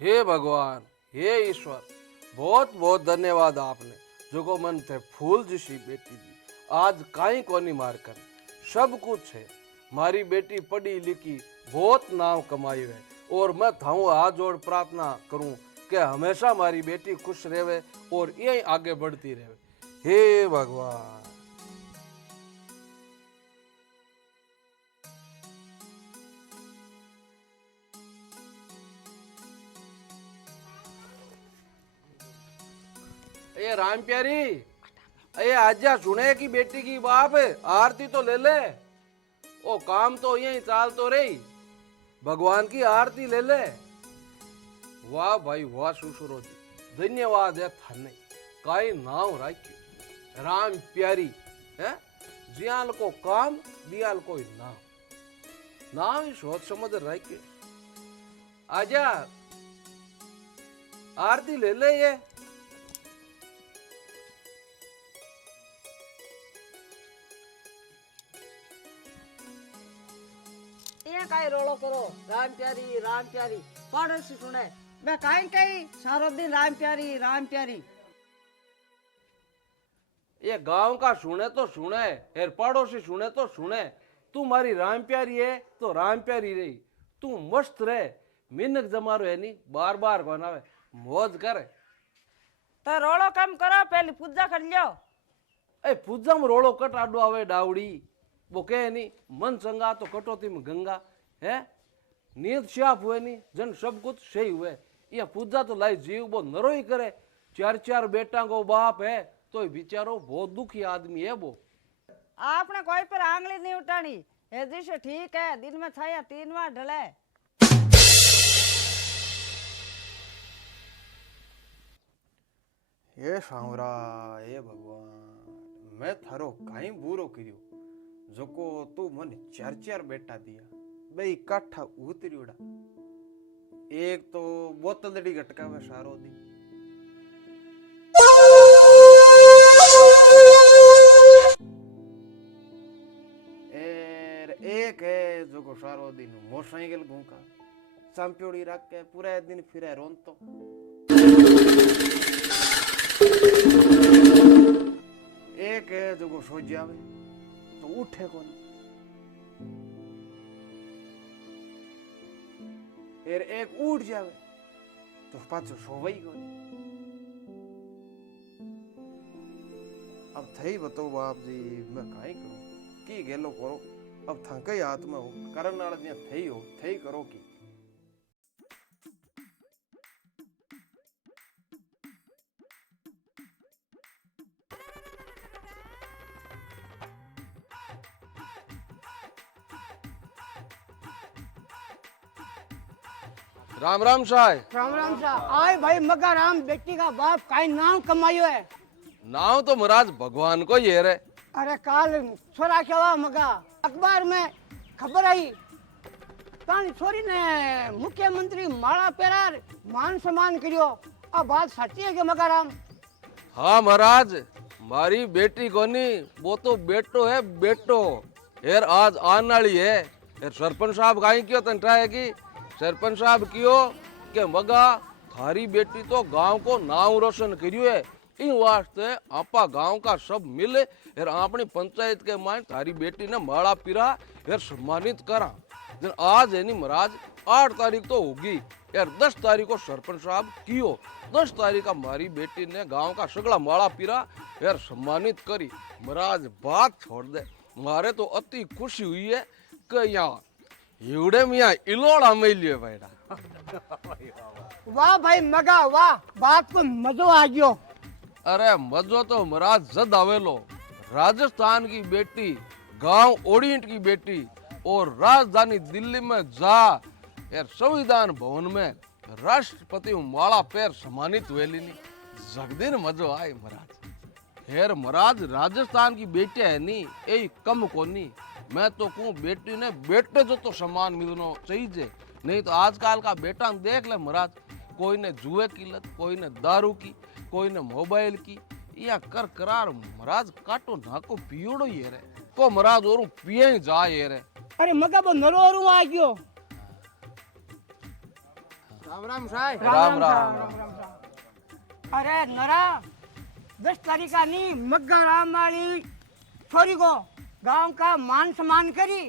हे भगवान, हे ईश्वर, बहुत बहुत धन्यवाद आपने जो को मन थे फूल जैसी बेटी दी। आज काई कोनी मार कर सब कुछ है। मारी बेटी पढ़ी लिखी बहुत नाम कमाई है और मैं थाऊ हाथ जोड़ प्रार्थना करूं कि हमेशा मारी बेटी खुश रहे और यही आगे बढ़ती रहे। हे भगवान। ये राम प्यारी, ये आजा सुने की बेटी की बाप है, आरती तो ले ले। ओ काम तो यही चाल तो रही, भगवान की आरती ले ले। वाह भाई वाह सुसुरो जी, धन्यवाद है थाने। काई नाम राख्यो राम प्यारी है। जियाल को काम दियाल कोई नाम, नाम ही सोच समझ राख्यो। आजा आरती ले ले। ये काई रोलो करो राम प्यारी पड़ोसी सुने मैं काई कई सारो दिन राम प्यारी। ये गांव का सुने तो सुने, और पड़ोसी सुने तो सुने। तू मारी राम प्यारी है तो राम प्यारी रही। तू मस्त रहे, मिनक जमारो है नी बार बार बनावे, मौज करे। तो रोलो कम करो पहले पूजा कर लियो। ए पूजा में रोलो कट आडो आवे डावड़ी, वो कहे नी मन संगा तो कटोती में गंगा है। नींद शाप हुए नी जन सब कुछ सही हुए। ये पूजा तो लाई जीव वो नरो ही करे। चार चार बेटा को बाप है तो बेचारो बहुत दुखी आदमी है वो। आपने कोई पर आंगली नहीं उठानी है जी से ठीक है। दिन में छाया 3 बार ढले। हे सांवरा, हे भगवान, मैं थारो काई बुरो कर्यो जोको तू मन चार चार बेटा दिया। बई काठा उतरियोड़ा, एक तो बोतलड़ी गटकावे सारो दी, एक है जो को सारो दिन मोटरसाइकिल घूका चांपियोड़ी रख के पूरा दिन फिरे रोनतो। एक है जो को सो जावे तो उठे कोनी, और एक उठ जावे तो पाछो सोवई कोनी। अब थई बताओ बाप जी, मैं काई करूं की गेलो करो। अब थके हाथ में हो करण वाला जे थई हो थई करो की। राम राम साहब। राम साहब। आए भाई मगा राम बेटी का बाप काई नाम कमायो है। नाम तो महाराज भगवान को ये रे। अरे काल छोरा क्या मगा अखबार में खबर आई तानी छोरी ने मुख्यमंत्री माला पेरार मान सम्मान करियो। अब बात सच्ची है कि मगा राम? हाँ महाराज, मारी बेटी कोनी वो तो बेटो है बेटो। यार आज आने वाली है। यार सरपंच साहब काई क्यों तंटा है कि सरपंच साहब क्यों के मगा थारी बेटी तो गांव को नाम रोशन करियो है। इन वास्ते आपा गांव का सब मिले यार अपनी पंचायत के मान थारी बेटी ने माला पीरा यार सम्मानित करा। जन आज है नी महाराज 8 तारीख तो होगी यार, 10 तारीख को सरपंच साहब कियो, 10 तारीख का मारी बेटी ने गांव का सगला माला पीरा यार सम्मानित करी। महाराज बात छोड़ दे, मारे तो अति खुशी हुई है कि यहाँ एवडे मिया इलोड़ा मिलियो भाईड़ा। वाह भाई मगा वाह, बात को मजो आ गयो। अरे मजो तो महाराज जद आवेलो। राजस्थान की बेटी, गांव ओडियंट की बेटी और राजधानी दिल्ली में जा यार संविधान भवन में राष्ट्रपति माला पैर सम्मानित वेली नी जगदीन मजो आए महाराज। यार महाराज राजस्थान की बेटी है नी यही कम कोनी। मैं तो कहूँ बेटी ने बेटे जो तो सम्मान मिलना चाहिए, नहीं तो आजकल का बेटा देख ले महाराज, कोई ने जुए की लत, कोई ने दारू की, कोई ने मोबाइल की, या कर करार महाराज काटो नाको पियोड़ो ये रे को महाराज और पिए जा ये रे। अरे मगा वो नरो आ गयो। राम राम साहब। राम राम। राम। अरे नरा 10 तारीख का नहीं मग्गा राम वाली छोरी को गांव का मान सम्मान करी।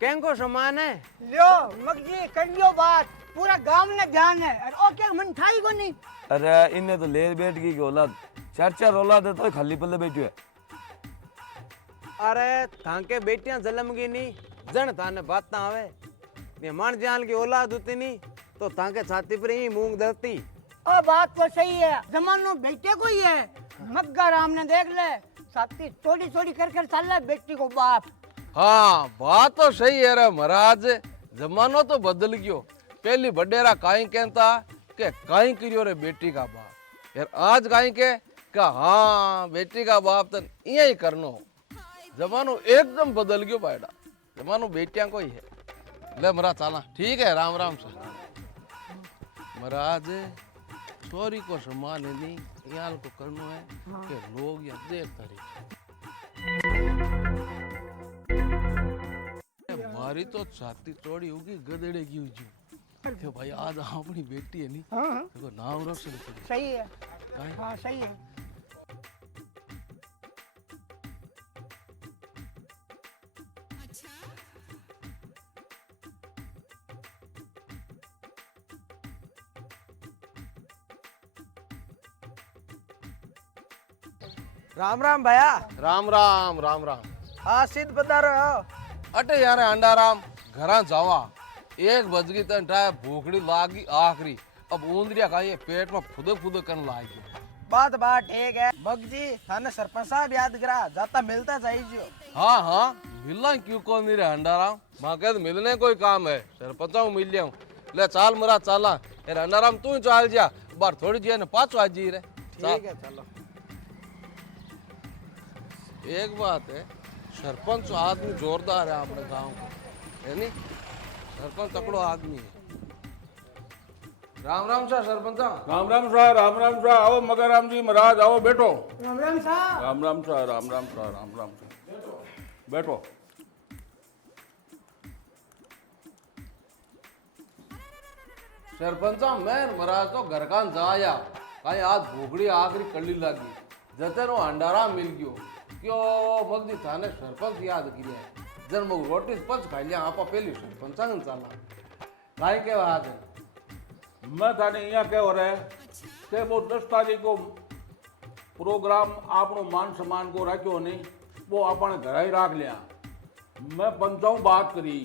कें को समान है। लियो मगजी कर लियो बात, पूरा गांव ने ध्यान है। अरे ओ क्या मन ठाई को नहीं। अरे इन्हें तो ले बैठ की औलाद 4 औलाद है तो खाली पल्ले बैठी है। अरे थांके बेटियां जन्म की नहीं जन थाने बात ना आवे। ये मान जान की औलाद होती नहीं तो थांके छाती पर ही मूंग धरती। ओ बात तो सही है, जमानो बेटे को ही है। मग्गा राम ने देख ले साथी चोरी चोरी कर कर चल रहा बेटी को बाप। हाँ बात तो सही है रे महाराज, जमानो तो बदल गयो। पहली बडेरा काई कहता के काई करियो रे बेटी का बाप, यार आज काई के हाँ बेटी का बाप तो इया ही करनो। जमानो एकदम बदल गयो बायडा, जमानो बेटियां को ही है। ले मरा चाला ठीक है। राम राम सर महाराज, छोरी को सम्मान है नहीं याल को करनो है कि लोग या देखता रहे। मारी तो छाती चौड़ी होगी गधेड़े की हुई कि भाई आज अपनी बेटी है नहीं। हाँ देखो नाम रोशन करी। सही है। काहे? हाँ सही है। राम राम भैया। राम राम राम राम। हाँ सिद्ध बता रहे हो। अटे यार अंडाराम घरा जावा 1 बज गई तन टाइम भूखड़ी लागी आखरी। अब ऊंदरिया खाइए पेट में फुदक फुदक करने लागी। बात ठीक है। बगजी थाने सरपंच साहब याद करा जाता मिलता चाहिए। हाँ हाँ मिलना क्यों कौन नहीं रे अंडाराम, माँ कह मिलने कोई काम है सरपंच मिल जाऊं। ले चाल मरा चाला यार अंडाराम तू ही चाल जा बार थोड़ी जी ने पाँच आज जी रे। ठीक है चलो। एक बात है सरपंच आदमी जोरदार है अपने गांव का है नी, सरपंच तकड़ो आदमी है। राम राम सा सरपंच। राम राम सा राम राम सा। आओ मगाराम जी महाराज आओ बैठो। राम राम साहब। राम राम सा राम राम सा राम राम सा बैठो। सरपंच मैं महाराज तो घर का जाया कहीं आज भूखड़ी आखिरी कली लगी जते नो अंडारा मिल गयो क्यों मगदी थाने सरपंच याद किया जन मग रोटी पच खा लिया आपा पहली सरपंचा ने चाला काई के आज मैं थाने यहाँ कह रहे कि वो 10 तारीख को प्रोग्राम आपनो मान सम्मान को रखो नहीं वो अपने घर ही राख लिया। मैं पंचाऊ बात करी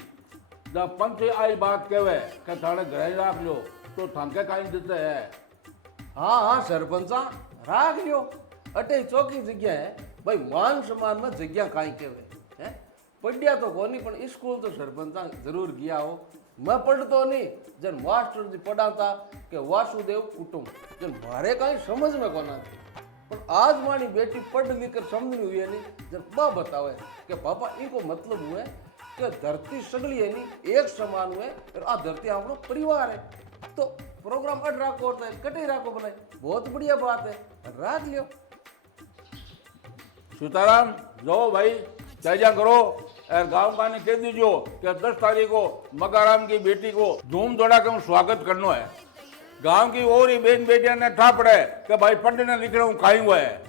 जब पंच आई बात कहवे कि थाने घर ही राख लो तो थांके कहीं देते है। हाँ हाँ सरपंचा राख लियो अटे चौकी जगह है भाई मान सम्मान में जगह काई के है पढ़िया तो कोनी पण स्कूल तो सरपंचा जरूर गया हो। मैं पढ़तो नहीं जन मास्टर जी पढ़ाता के वासुदेव कुटुंब जन मारे कहीं समझ में कोना थी पर आज मारी बेटी पढ़ लिख कर समझ हुई है नहीं जन बा बतावे कि पापा इनको मतलब हुए कि धरती सगली है नहीं एक समान हुए और आ धरती आपनो परिवार है तो प्रोग्राम अड राखो होता है कटे राखो बोले बहुत बढ़िया बात है राख लियो। सीताराम जाओ भाई तैयार करो और गांव का ने कह दीजियो कि 10 तारीख को मगाराम की बेटी को धूम धड़ा के स्वागत करना है। गांव की और ही बहन बेटियां ने ठा पड़े कि भाई पंडित ने लिख रहा हूँ खाई हुआ है।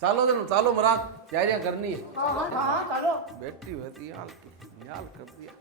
चालो जन चालो महाराज तैयारियां करनी है। हाँ हाँ चलो। बेटी होती याल की याल कर दिया।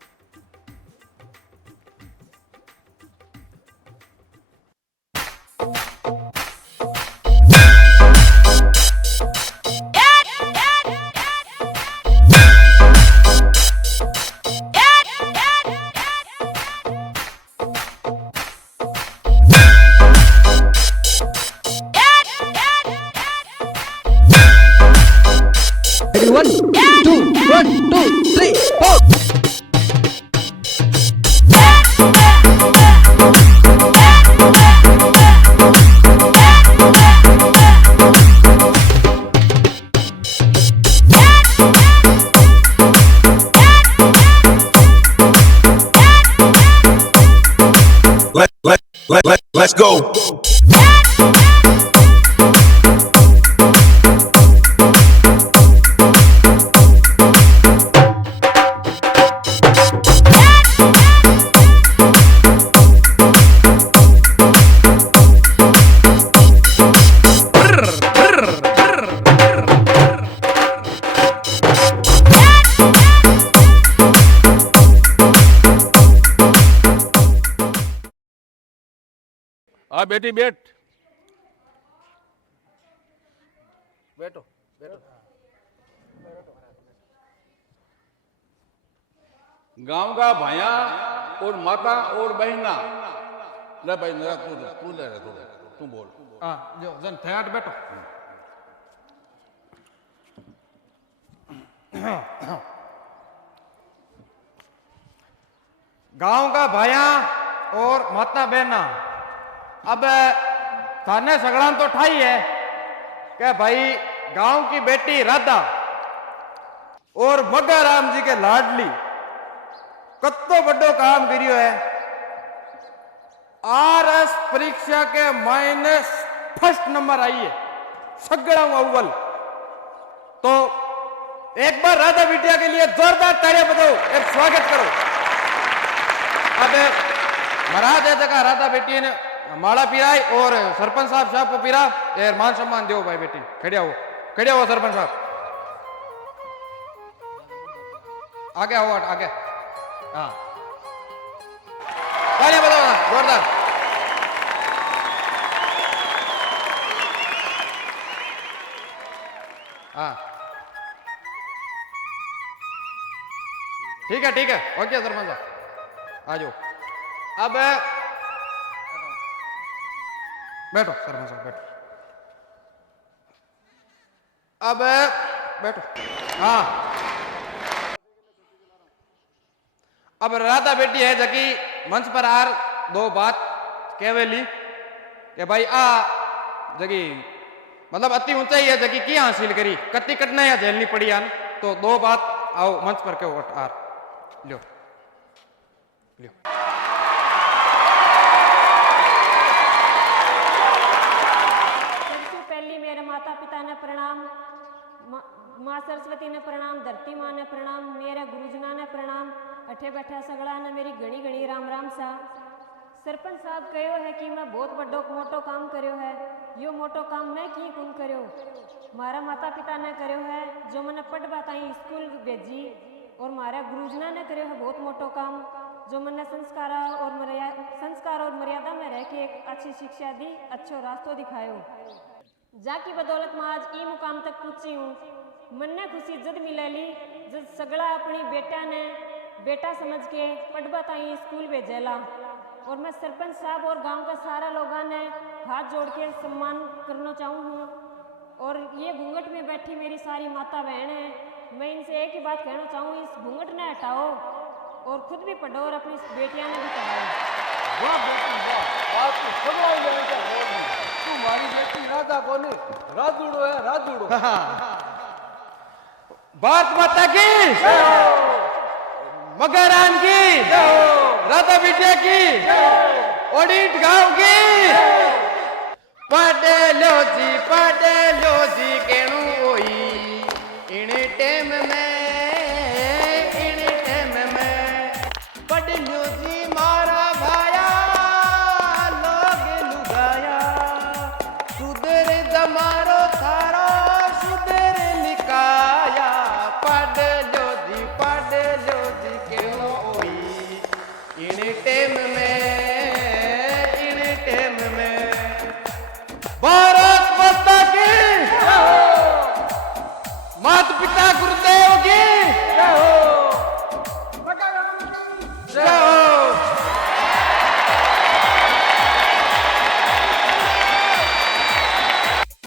Let's go. हाँ बेटी बैठ बैठो बैठो। गांव का भाया और माता और बहना ले भाई मेरा तू ले रहे तू बोल। हाँ जो जन थे बैठो। गांव का भाया और माता बहना, अब थाने सगड़ान तो ठाई है कि भाई गांव की बेटी राधा और मगा राम जी के लाडली कत्तो बड़ो काम करियो है। आरएस परीक्षा के मायने फर्स्ट नंबर आई है, सगड़ा अव्वल। तो एक बार राधा बिटिया के लिए जोरदार तालियां बजाओ, एक स्वागत करो। अब महाराज है जगह राधा बेटी ने माला पिराई और सरपंच साहब शाह को पिरा यार मान सम्मान दो भाई बेटी। खड़िया हो सरपंच साहब, आगे आओ आगे। हाँ तालियां बजाओ ना जोरदार। हाँ ठीक है ओके सरपंच साहब आ जाओ। अब बैठो सरपंच साहब बैठो। अब बैठो। हाँ अब राधा बेटी है जकी मंच पर आर दो बात कहवेली कि भाई आ जगी मतलब अति ऊंचाई है जगी की हासिल करी कति कठिनाइयां झेलनी पड़ी आन। तो दो बात आओ मंच पर के आर लो लो। सबसे पहली मेरे माता पिता ने प्रणाम, माँ सरस्वती ने प्रणाम, धरती माँ ने प्रणाम, मेरे गुरुजना ने प्रणाम, अठे बैठा सगड़ा ने मेरी घणी घणी राम राम सा। सरपंच साहब कहो है कि मैं बहुत बड़ो मोटो काम करो है, यो मोटो काम मैं की कौन करो, मारा माता पिता ने करो है जो मैंने पढ़वा ताई स्कूल भेजी, और मारा गुरुजना ने करो है बहुत मोटो काम जो मैंने संस्कार और मर्यादा में रह के एक अच्छी शिक्षा दी, अच्छो रास्तो दिखायो। जाकी बदौलत मैं आज ई मुकाम तक पहुंची हूँ। मन ने खुशी जद मिलेली जब सगड़ा अपनी बेटा ने बेटा समझ के पढ़वा ताई स्कूल भेजेला, और मैं सरपंच साहब और गांव का सारा लोगों ने हाथ जोड़ के सम्मान करना चाहूँ हूँ। और ये घूंघट में बैठी मेरी सारी माता बहन है, मैं इनसे एक ही बात कहना चाहूँ, इस घूंघट ने हटाओ और खुद भी पढ़ो और अपनी बेटियां ने भी पढ़ाओ। वाह बेटी वाह, आज तो सगड़ा हो जाने का बोल दी। तू मारी बेटी राधा को नहीं, राधुड़ो है राधुड़ो। भारत माता की, मगर राम की, राधा बिटिया की, ओडिट गांव की। पढ़े लो जी केणु होई इन टेम में, इन टेम में पढ़ लो जी मारा भाया लोग लुगाया, सुधर जमारो थारो सुधर निकाया। पढ़ लो जी केणु होई इन टेम में, इन टेम में। भारत माता की, माता पिता गुरुदेव की।